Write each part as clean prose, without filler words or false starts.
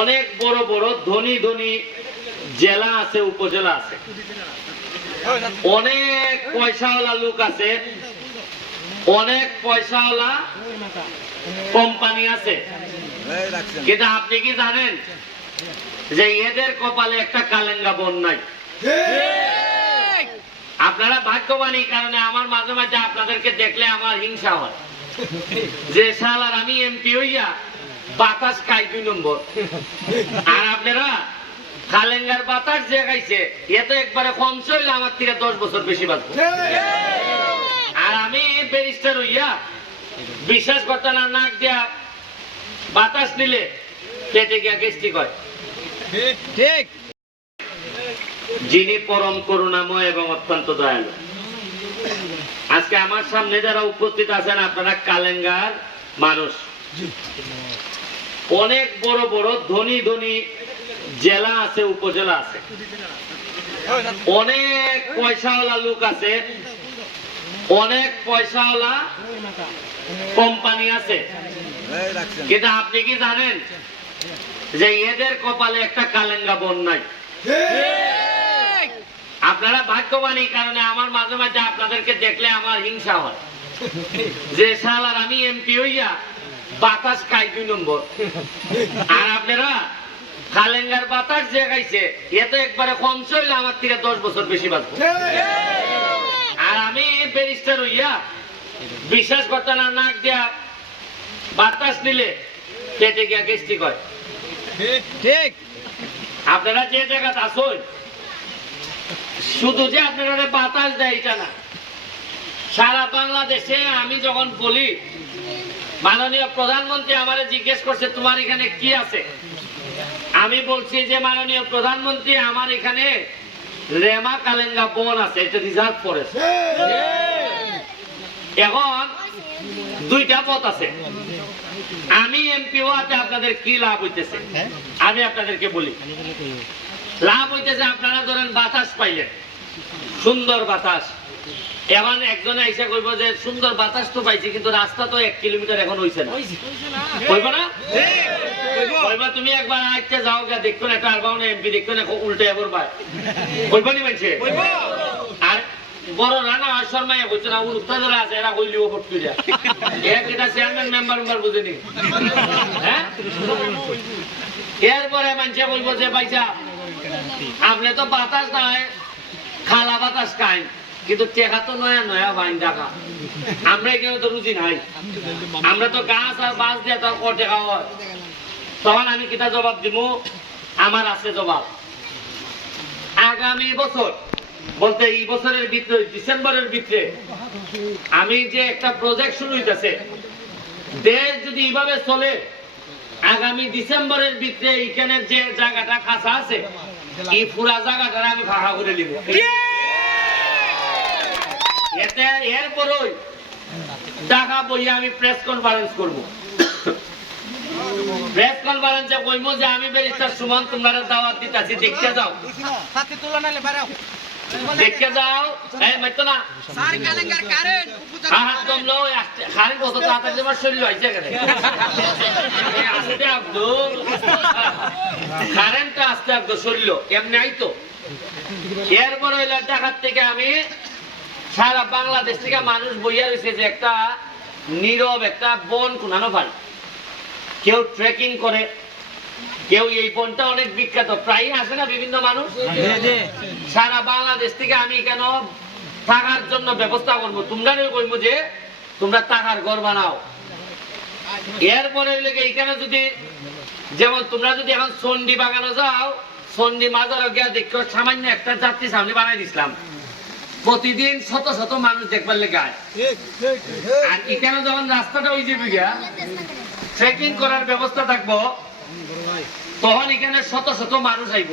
অনেক বড় বড় ধনী ধনী জেলা আছে, উপজেলা আছে, অনেক পয়সাওয়ালা লোক আছে, অনেক পয়সাওয়ালা কোম্পানি আছে। কিন্তু আপনি কি জানেন যে এদের কপালে একটা কালেঙ্গা বন নাই? আপনারা ভাগ্যবান এই কারণে আমার মাঝে মাঝে আপনাদেরকে দেখলে আমার হিংসা হয় যে শালার আমি এমপি হইয়া বাতাস খাই 2 নম্বর, আর আপনারা কালেঙ্গার বাতাস যে খাইছে এ তো একবারে কম চললে আমার থেকে 10 বছর বেশি বাঁচবো। আর আমি ব্যারিস্টার হইয়া বিশ্বাস করতে না, নাক দিয়া বাতাস নিলে পেটে গিয়া গ্যাস্ট্রিক হয়। ঠিক। যিনি পরম করুণাময় এবং অত্যন্ত দয়ালু, আজকে আমার সামনে যারা উপস্থিত আছেন আপনারা কালেঙ্গার মানুষ। অনেক বড় বড় ধনী ধনী জেলা আছে, উপজেলা আছে, অনেক পয়সাওয়ালা লোক আছে, অনেক পয়সাওয়ালা কোম্পানি আছে। কিন্তু আপনি কি জানেন যে এদের কপালে একটা কালেঙ্গা বন নাই? আপনারা ভাগ্যবান এই কারণে আমার মাঝে মাঝে আপনাদেরকে দেখলে আমার হিংসা হয় যে শালার আমি এমপি হইয়া বাতাস খাই 2 নম্বর, আর আপনারা কালেঙ্গার বাতাস যে খাইছে এ তো একবারে কম চললে আমার থেকে 10 বছর বেশি বাঁচবো। আর আমি ব্যারিস্টার হইয়া বিশ্বাস করতে না, নাক দিয়া বাতাস নিলে পেটে গিয়া গ্যাস্ট্রিক হয়। ঠিক। আপনারা যে জায়গাতে আসুন, শুধু যে আপনারা বাতাস দেয় এটা না, সারা বাংলাদেশে আমি যখন বলি মাননীয় প্রধানমন্ত্রী আমারে জিজ্ঞেস করছে তোমার এখানে কি আছে, আমি বলছি যে মাননীয় প্রধানমন্ত্রী আমার এখানে রেমা কালেঙ্গা বন আছে, এটা রিজার্ভ ফরেস্ট। এখন 2টা পথ আছে। আমি এমপি হওয়াতে আপনাদের কি লাভ হইতেছে আমি আপনাদেরকে বলি। লাভ হইতেছে আপনারা ধরেন বাতাস পাইলেন, সুন্দর বাতাস। এখন একজনে এসে কইব যে সুন্দর বাতাস তো পাইছি কিন্তু রাস্তা তো 1 কিলোমিটার এখন হইছে না, কইব না? কইবা তুমি একবার আইতে যাও গা দেখো না, একটা আরবাউনে এমপি দেখো না উল্টে এবার ভাই কইব নি মানছে। আর বড় রানা শর্মায় কইছে না উত্তরা আছে এরা কইলিও ভোট কইরা এক এটা চেয়ারম্যান মেম্বার বুঝেনি। হ্যাঁ, এরপরে মানছে কইব যে ভাইসা আপনি তো বাতাস নাই খালা বাতাস খাই কিন্তু টেকা তো নয়া নয়া বাইন টাকা, আমরা এখানে তো রুচি নাই, আমরা তো গাছ আর বাস দিয়ে তো কটে খাওয়া। তখন আমি কিটা জবাব দিব? আমার আছে জবাব। আগামী বছর বলতে এই বছরের ভিতরে ডিসেম্বরের ভিতরে আমি যে একটা প্রজেক্ট শুরু হইতেছে, দেশ যদি এইভাবে চলে আগামী ডিসেম্বরের ভিতরে এখানে যে জায়গাটা খাসা আছে এই পুরা জায়গাটা আমি ফাঁকা করে দিব। এতে এরপরই টাকা বইয়া আমি প্রেস কনফারেন্স করব। প্রেস কনফারেন্সে কইব যে আমি ব্যারিস্টার সুমন তোমরা দাওয়াত দিতাছি, দেখতে যাও, সাথে তুলনালে বাড়াও, দেখতে যাও। এই মাইতো না স্যার কালেঙ্গার কারেন্ট হাত দম লও খালি কত তাড়াতাড়ি তোমার শরীর হইছে কেন আস্তে আব্দুল কারেন্টটা আস্তে আব্দুল শরীর এমনি আইতো। এরপর হইল ঢাকা থেকে আমি সারা বাংলাদেশ থেকে মানুষ বইয়া রয়েছে যে একটা নীরব একটা বন কোনানো পাই, কেউ ট্রেকিং করে, কেউ এই বনটা অনেক বিখ্যাত, প্রায় আসে না বিভিন্ন মানুষ। সারা বাংলাদেশ থেকে আমি কেন থাকার জন্য ব্যবস্থা করবো, তোমরা কইবো যে তোমরা থাকার ঘর বানাও। এরপরে এইখানে যদি যেমন তোমরা যদি এখন চন্ডী বাগানো যাও, চন্ডী মাজার গিয়া দেখো সামান্য একটা যাত্রী সামনে বানাই দিছিলাম, প্রতিদিন শত শত মানুষ দেখবার লেগে। আর এখানে যখন রাস্তাটা ওই যে ট্রেকিং করার ব্যবস্থা থাকবো তখন এখানে শত শত মানুষ আইব।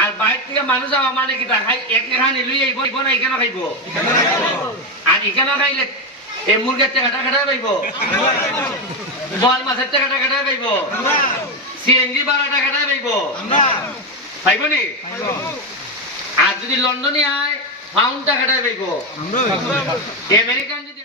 আর বাইরে থেকে মানুষ আওয়া মানে কি খাই এখানে লই আইব না এখানে খাইব, আর এখানে খাইলে এই মুরগের টাকাটা কাটা পাইব, বল মাছের টাকাটা কাটা পাইব, সিএনজি ভাড়াটা কাটা পাইব, পাইব নি? আর যদি লন্ডনে আয় পাউন্ড টাকাটা পাইব, আমেরিকান যদি